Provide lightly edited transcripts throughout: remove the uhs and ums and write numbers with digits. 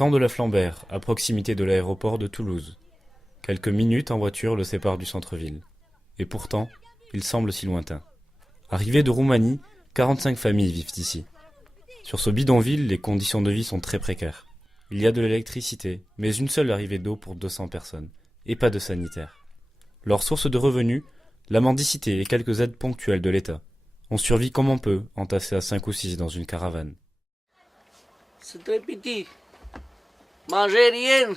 Camp de la Flambert, à proximité de l'aéroport de Toulouse. Quelques minutes en voiture le séparent du centre-ville. Et pourtant, il semble si lointain. Arrivés de Roumanie, 45 familles vivent ici. Sur ce bidonville, les conditions de vie sont très précaires. Il y a de l'électricité, mais une seule arrivée d'eau pour 200 personnes, et pas de sanitaire. Leur source de revenus, la mendicité et quelques aides ponctuelles de l'État. On survit comme on peut, entassé à 5 ou 6 dans une caravane. C'est très petit. Manger rien.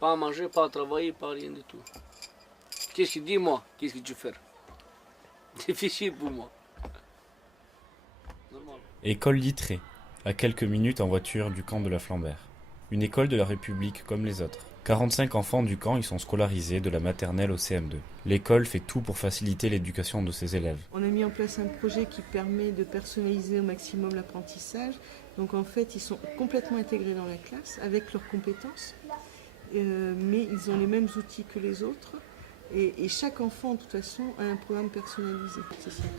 Pas à manger, pas à travailler, pas rien du tout. Qu'est-ce que dis-moi? Qu'est-ce que tu fais? Difficile pour moi. Normal. École Littré, à quelques minutes en voiture du camp de la Flambert. Une école de la République comme les autres. 45 enfants du camp y sont scolarisés de la maternelle au CM2. L'école fait tout pour faciliter l'éducation de ses élèves. On a mis en place un projet qui permet de personnaliser au maximum l'apprentissage. Donc en fait, ils sont complètement intégrés dans la classe avec leurs compétences, mais ils ont les mêmes outils que les autres. Et chaque enfant, de toute façon, a un programme personnalisé.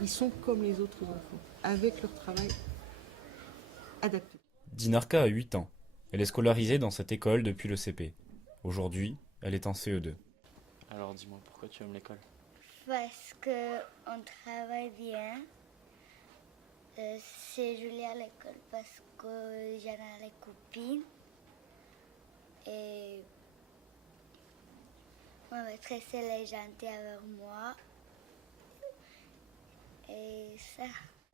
Ils sont comme les autres enfants, avec leur travail adapté. Dinarka a 8 ans. Elle est scolarisée dans cette école depuis le CP. Aujourd'hui, elle est en CE2. Alors dis-moi, pourquoi tu aimes l'école? Parce qu'on travaille bien. C'est joli à l'école parce que j'en ai les copines. Et ma maîtresse, elle est gentille avec moi. Et ça.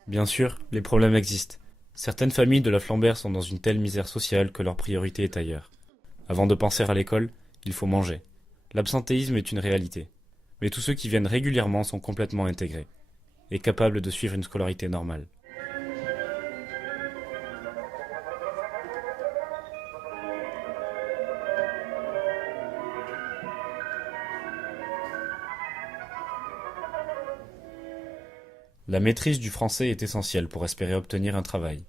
Bien sûr, les problèmes existent. Certaines familles de la Flambert sont dans une telle misère sociale que leur priorité est ailleurs. Avant de penser à l'école, il faut manger. L'absentéisme est une réalité. Mais tous ceux qui viennent régulièrement sont complètement intégrés et capables de suivre une scolarité normale. La maîtrise du français est essentielle pour espérer obtenir un travail.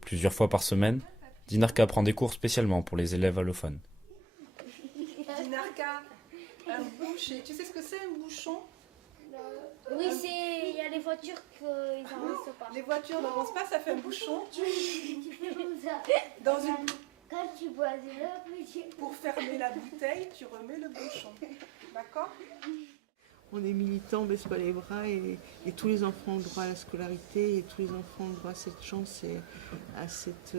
Plusieurs fois par semaine, Dinarka prend des cours spécialement pour les élèves allophones. Dinarka, un boucher. Tu sais ce que c'est un bouchon? Oui, il y a les voitures qui n'avancent pas. Les voitures n'avancent pas, ça fait un bouchon. Tu fais comme ça. Dans une... Quand tu bois de l'eau, Pour fermer la bouteille, tu remets le bouchon. D'accord? On est militants, on baisse pas les bras et tous les enfants ont droit à la scolarité et tous les enfants ont droit à cette chance et à cette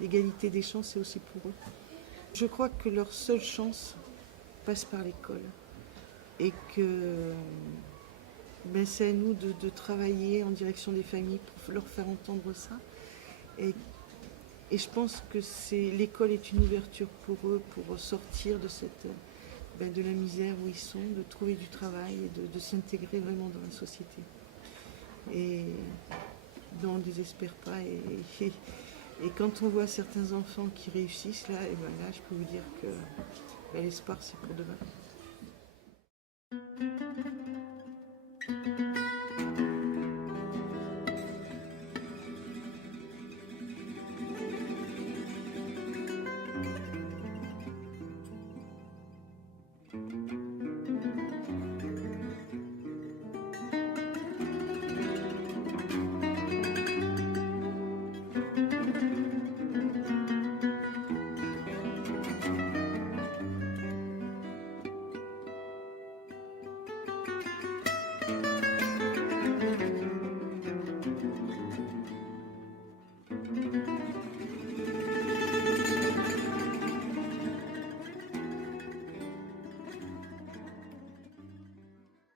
égalité des chances, c'est aussi pour eux. Je crois que leur seule chance passe par l'école et que c'est à nous de travailler en direction des familles pour leur faire entendre ça. Et je pense que l'école est une ouverture pour eux, pour sortir de de la misère où ils sont, de trouver du travail et de s'intégrer vraiment dans la société. Et non, on ne désespère pas. Et quand on voit certains enfants qui réussissent, là, là, je peux vous dire que l'espoir, c'est pour demain.